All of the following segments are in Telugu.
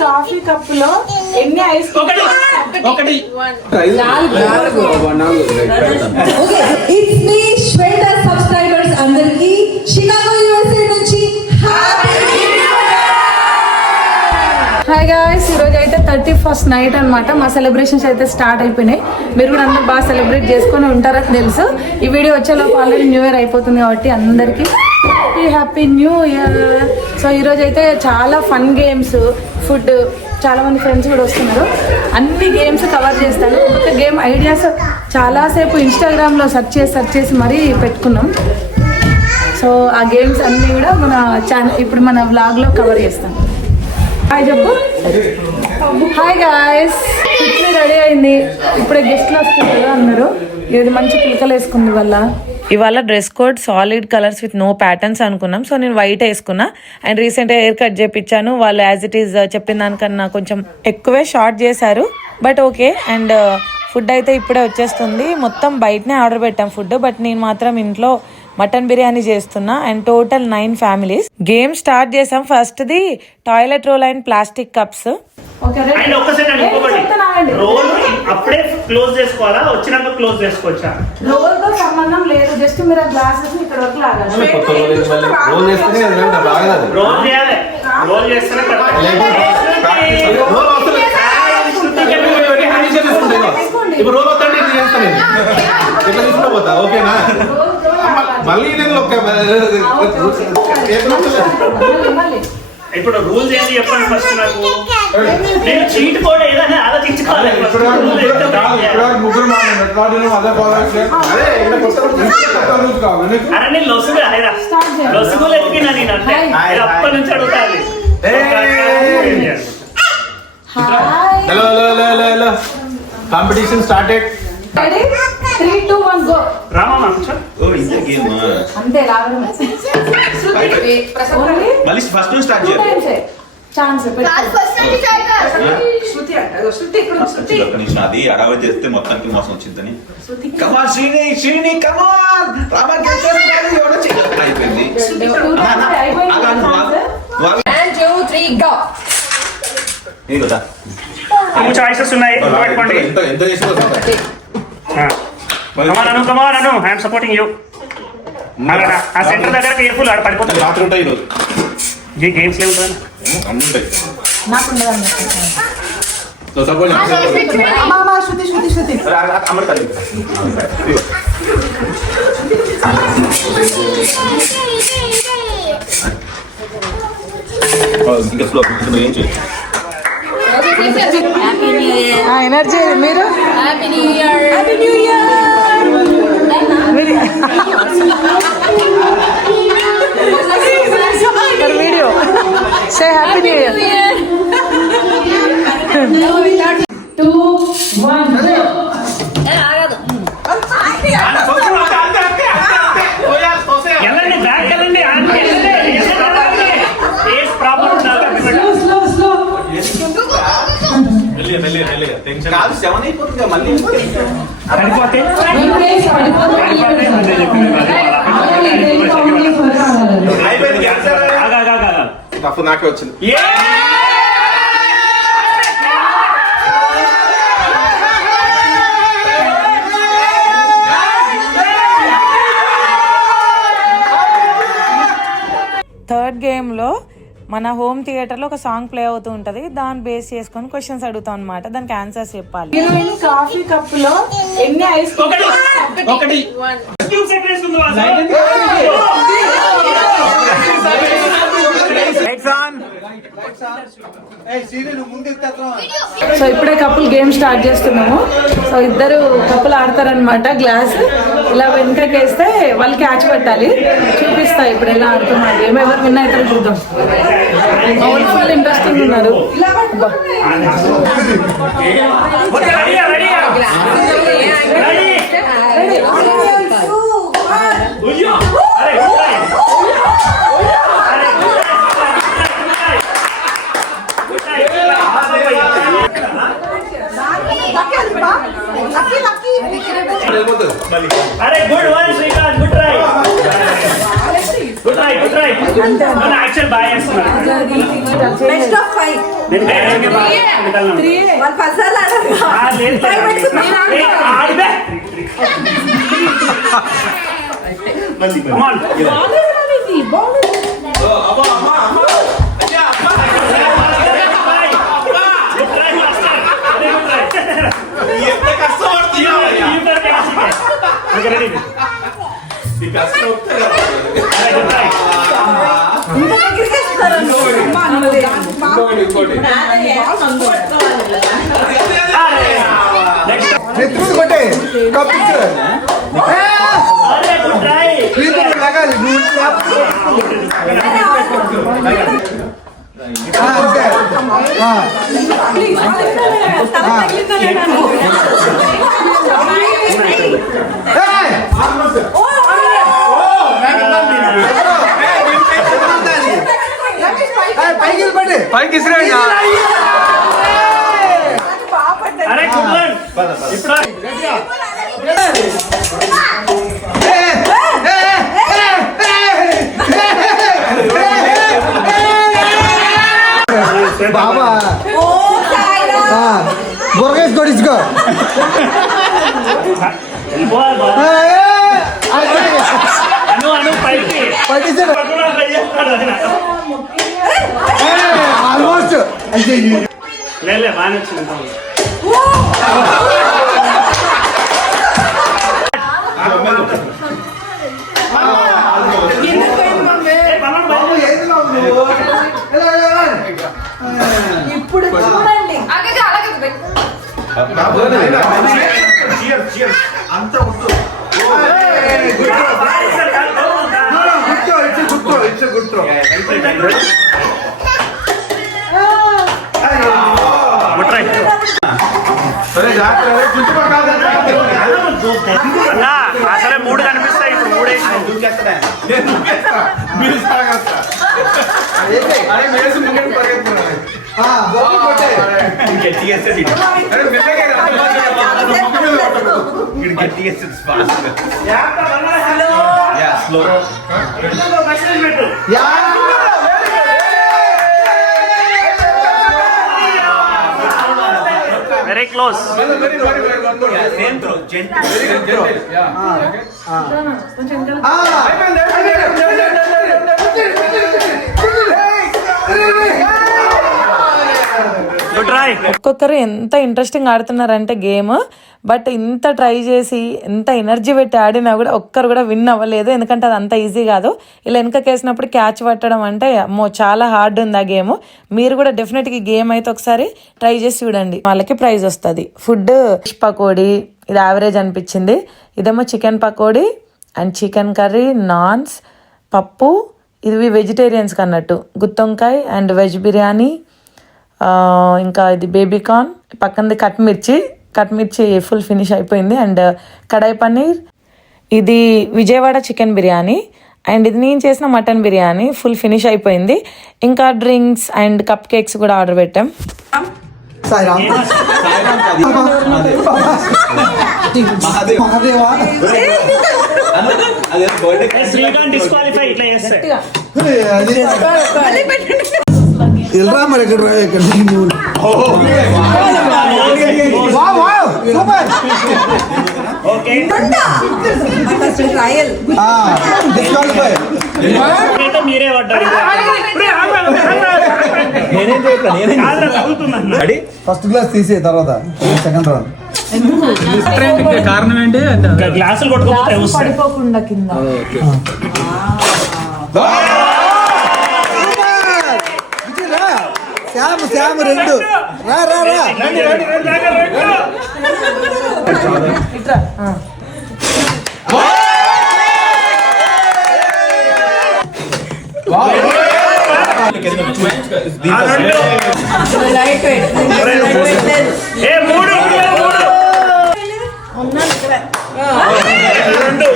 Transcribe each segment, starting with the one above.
కాఫీ కప్పులో ఎన్ని ఐస్ ఒకటి సబ్స్క్రైబర్స్ అందరికి చికాగో యూఎస్ఏ నుంచి హాయ్ గాయ్స్, ఈరోజు అయితే 31st నైట్ అనమాట. మా సెలబ్రేషన్స్ అయితే స్టార్ట్ అయిపోయినాయి. మీరు కూడా అందరూ బాగా సెలబ్రేట్ చేసుకొని ఉంటారని తెలుసు. ఈ వీడియో వచ్చేలోపు ఆల్రెడీ న్యూ ఇయర్ అయిపోతుంది కాబట్టి అందరికీ హ్యాపీ న్యూ ఇయర్. సో ఈరోజు అయితే చాలా ఫన్ గేమ్స్, ఫుడ్, చాలా మంది ఫ్రెండ్స్ కూడా వస్తున్నారు. అన్ని గేమ్స్ కవర్ చేస్తాను. ఒక గేమ్ ఐడియాస్ చాలాసేపు ఇన్స్టాగ్రామ్లో సెర్చ్ చేసి మరీ పెట్టుకున్నాం. సో ఆ గేమ్స్ అన్నీ కూడా మన ఛానల్ ఇప్పుడు మన వ్లాగ్లో కవర్ చేస్తాం. హాయ్ చెప్పు. హాయ్ గాయ్స్, కిట్లీ రెడీ అయింది. ఇప్పుడే గెస్ట్లు వస్తున్నారు అందరూ. ఇది మంచి పిలకలు వేసుకుంది వల్ల. ఇవాళ dress code solid colours with no patterns అనుకున్నాం. సో నేను వైట్ వేసుకున్నా. అండ్ రీసెంట్గా హెయిర్ కట్ చేయించాను. వాళ్ళు యాజ్ ఇట్ ఈజ్ చెప్పిన దానికన్నా కొంచెం ఎక్కువే షార్ట్ చేశారు, బట్ ఓకే. అండ్ ఫుడ్ అయితే ఇప్పుడే వచ్చేస్తుంది. మొత్తం బయటనే ఆర్డర్ పెట్టాం ఫుడ్, బట్ నేను మాత్రం ఇంట్లో మటన్ బిర్యానీ చేస్తున్నా. And total 9 families. Game start చేసాం. First the toilet roll and plastic cups. అప్పుడే క్లోజ్ చేసుకోవాలా, వచ్చినాక క్లోజ్ చేసుకోవచ్చా? రోల్ తో సంబంధం లేదు, జస్ట్ మీరు ఆ గ్లాసెస్ ఇక్కడ వరకు లాగాలి. రోల్ చేయాలి, రోల్ చేస్తేనే ఇప్పుడు రోల్ వస్తాండి ఇది చేస్తాను ఇట్లా తీసుకోపోతా. ఓకేనా? మళ్ళీ ఇప్పుడు రూల్స్ ఏంటి చెప్పండి ఫస్ట్. నాకు నేను చీట్ కోడ్ ఏదైనా ఆలోచించుకోవాలి. అరే నేను లొసుగులు ఎక్కినా నేను అంటే అప్పటి నుంచి అడుగుతాను. Hello competition started. 3, 2, 1 go. Rama అంతే లాగడం. మళ్ళీ ఫస్ట్ నుంచి స్టార్ట్ చేయాలి. ఛాన్స్ అది అడవి చేస్తే మొత్తానికి మోసం వచ్చిందని. కమాన్ శ్రీని కమాన్ అయిపోయింది. 1, 2, 3 గో. చాయిసెస్ ఉన్నాయి. ఎంత చేసిన ఐఎమ్ సపోర్టింగ్ యూ. ఆ సెంటర్ దగ్గర కేర్ఫుల్, ఆడ పడిపోతుంది. రాత్రి ఉంటాయి ఈరోజు ఈ గేమ్స్ లో ఉంటుంది అన్ని ఉంటాయి. ఇంకా స్లో ఏం చేయదు. ఎనర్జీ మీరు. Happy new year. Happy new year. Video సే హ్యాపీ న్యూ ఇయర్. 2, 1 గో. వెళ్ళండి, బ్యాక్ వెళ్ళండి. కాదు 7 అయిపోతుంది మళ్ళీ. నాకే వచ్చింది. థర్డ్ గేమ్ లో మన హోమ్ థియేటర్ లో ఒక సాంగ్ ప్లే అవుతూ ఉంటది. దాన్ని బేస్ చేసుకొని క్వశ్చన్స్ అడుగుతాం అనమాట. దానికి ఆన్సర్స్ చెప్పాలి. కాఫీ కప్ లో ఎన్ని ఐస్ ఒకటి సో ఇప్పుడే కపుల్ గేమ్ స్టార్ట్ చేస్తున్నాము. సో ఇద్దరు కపుల్ ఆడతారనమాట. గ్లాస్ ఇలా వెనకకి వేస్తే వాళ్ళు క్యాచ్ పెట్టాలి. చూపిస్తా ఇప్పుడు ఎలా ఆడుతున్నా గేమ్. ఎవరు విన్ అవుతారో చూద్దాం. ఫుల్ ఇంట్రెస్టింగ్ ఉన్నారు. యాక్చువల్ బాగా చేస్తున్నారు. బెస్ట్ ఆఫ్ 5 నేను డైరెక్ట్గా బాగా వెళ్తాను. వాళ్ళు 10 సార్లు ఆడారు. లేదు, 5 పెట్టుకున్నా. ఆడితే Come on. ఎంత కష్టపడుతున్నావు Okay, ready? నీ కష్టం వస్తే కదా. ఇంత దగ్గరికి వస్తారు. Next. నెత్తురు కొట్టే కప్పించు Alright, good try. ప్రీతం లాగాలి నువ్వు అంతే పైకి వెళ్ళిపండి పైకి ఇసిరండి Alright, good one. ఇప్పుడు బాబా ఓ సాయిరా. బుర్రకేసి కొట్టించుకో వెళ్ళిపోవాలి బా. అను పైకి పట్టించాడు పట్టుకున్నా ట్రై చేస్తాడు ఆయన. ఆల్మోస్ట్ అయితే లేలే బాగానే వచ్చింది. ఇప్పుడు చూడండి. అంత వద్దు అసలే మూడు కనిపిస్తాయి, ఇప్పుడు మూడేసి మెసేజ్ పెట్టు. Very close. Good try. ఒక్కొక్కరు ఎంత ఇంట్రెస్టింగ్ ఆడుతున్నారంటే గేమ్, బట్ ఇంత ట్రై చేసి ఎంత ఎనర్జీ పెట్టి ఆడినా కూడా ఒక్కరు కూడా విన్ అవ్వలేదు. ఎందుకంటే అది అంత ఈజీ కాదు. ఇలా వెనకకేసినప్పుడు క్యాచ్ పట్టడం అంటే అమ్మో చాలా హార్డ్ ఉంది ఆ గేమ్. మీరు కూడా డెఫినెట్గా ఈ గేమ్ అయితే ఒకసారి ట్రై చేసి చూడండి, వాళ్ళకి ప్రైజ్ వస్తుంది. ఫుడ్ ఫిష్ పకోడీ ఇది యావరేజ్ అనిపించింది. ఇదేమో chicken pakodi and chicken curry, naans, పప్పు, ఇవి వెజిటేరియన్స్కి అన్నట్టు, గుత్తొంకాయ అండ్ వెజ్ బిర్యానీ, ఇంకా ఇది బేబీకార్న్, పక్కనది కట్మిర్చి ఫుల్ ఫినిష్ అయిపోయింది, అండ్ కడాయి పన్నీర్, ఇది విజయవాడ చికెన్ బిర్యానీ, అండ్ ఇది నేను చేసిన మటన్ బిర్యానీ ఫుల్ ఫినిష్ అయిపోయింది. ఇంకా డ్రింక్స్ అండ్ కప్ కేక్స్ కూడా ఆర్డర్ పెట్టాం. శ్రీకాంత్ డిస్క్వాలిఫై ఇట్లా చేస్తే. వెళ్ళరా మరి ఇక్కడ సూపర్ ఓకే ట్రయల్. డిస్క్వాలిఫై అయితే మీరే పడ్డారు. తగులుతుందన్న ఫస్ట్ క్లాస్ తీసే తర్వాత సెకండ్ రౌండ్ కారణం ఏంటి గ్లాసులు కొట్టుకోకపోతే వస్తాయి. పడిపోకుండా కింద శ్యామ్ రెండు రా రా రా ఇట్రా. Light weight. ఏ మూడు రెండు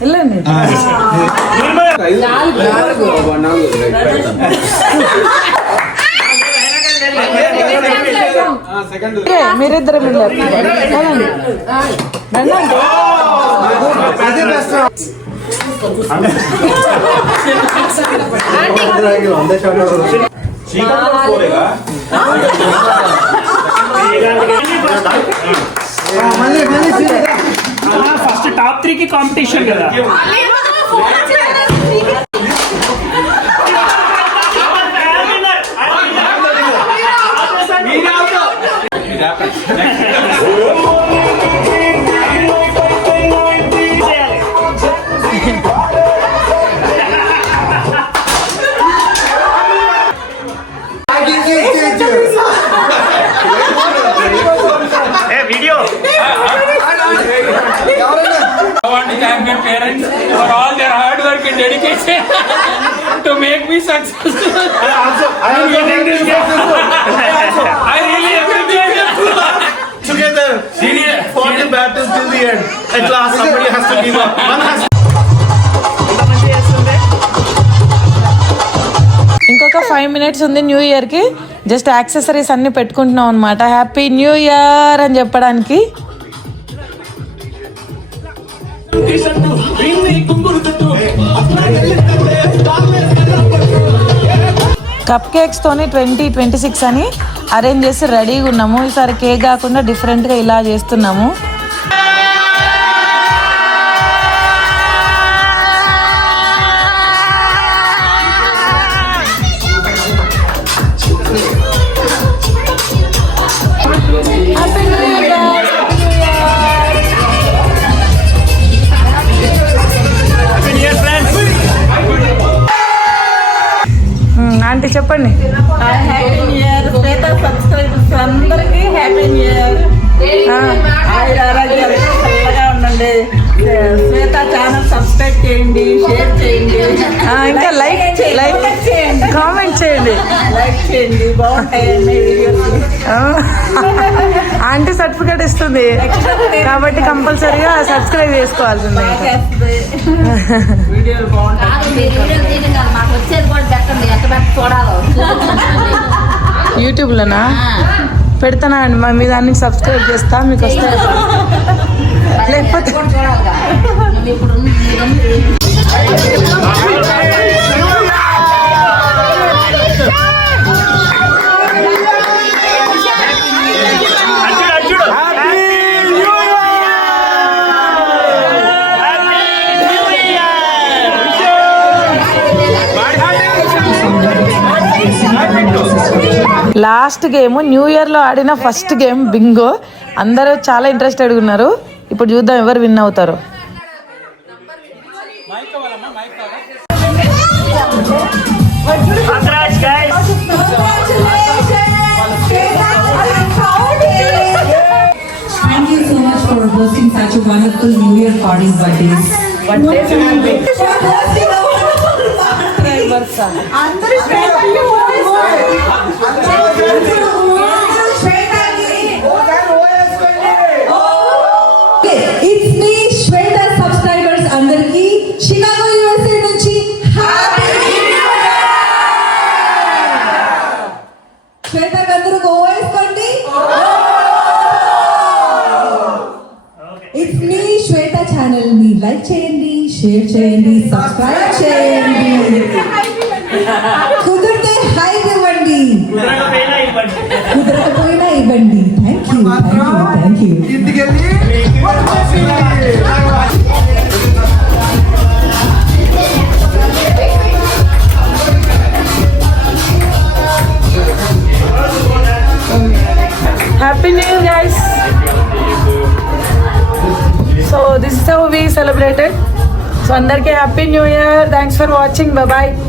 వెళ్ళండి. ఏం మీరిద్దరు వెళ్ళారు అదే బెస్ట్ మళ్ళీ ఫస్ట్ టాప్ 3 కి కాంపిటీషన్ కదా. Video I want to thank my parents for all their hard work and dedication to make me successful. I really appreciate it. Together, fought the battle till the end. At last, somebody has to give up. One has ఇంకొక 5 minutes ఉంది న్యూ ఇయర్ కి. జస్ట్ యాక్సెసరీస్ అన్ని పెట్టుకుంటున్నాం అనమాట. హ్యాపీ న్యూ ఇయర్ అని చెప్పడానికి. కప్ కేక్స్ తోని 2026 అని అరేంజ్ చేసి రెడీగా ఉన్నాము. ఈసారి కేక్ కాకుండా డిఫరెంట్ గా ఇలా చేస్తున్నాము. ఆంటీ చెప్పండి. హ్యాపీ న్యూ ఇయర్ శ్వేత సబ్స్క్రైబర్స్ అందరికీ హ్యాపీ న్యూ ఇయర్. చల్లగా ఉండండి. శ్వేత ఛానల్ సబ్స్క్రైబ్ చేయండి, షేర్ చేయండి, ఇంకా లైక్ చేయండి, కామెంట్ చేయండి, లైక్ చేయండి. బాగుంటాయండి వీడియోస్. ఆంటీ సర్టిఫికేట్ ఇస్తుంది కాబట్టి కంపల్సరీగా సబ్స్క్రైబ్ చేసుకోవాల్సిందే. వీడియోలు బాగుంటాయి. యూట్యూబ్లోనా పెడతానా అండి. మీ దాన్ని సబ్స్క్రైబ్ చేస్తా, మీకు వస్తే. లేకపోతే లాస్ట్ గేమ్ న్యూ ఇయర్ లో ఆడిన ఫస్ట్ గేమ్ బింగో. అందరూ చాలా ఇంట్రెస్టెడ్ ఉన్నారు. ఇప్పుడు చూద్దాం ఎవరు విన్ అవుతారు. Congrats, guys. Thank you so much for hosting such a wonderful New Year party birthdays. It's me, Shweta subscribers అందరికి Chicago USA నుంచి Happy New Year. శ్వేత అందరూ గోవేసుకోండి. It's me, Shweta ఛానల్ ని లైక్ చేయండి, షేర్ చేయండి, సబ్స్క్రైబ్ చేయండి. కుదిరితే హైప్ ఇవ్వండి, కుదరకపోయినా ఇవ్వండి. Thank you, thank you, thank you. ఇంటికెళ్ళి Happy New Year, guys. So this is how we celebrated. So andarki Happy New Year. Thanks for watching. Bye bye.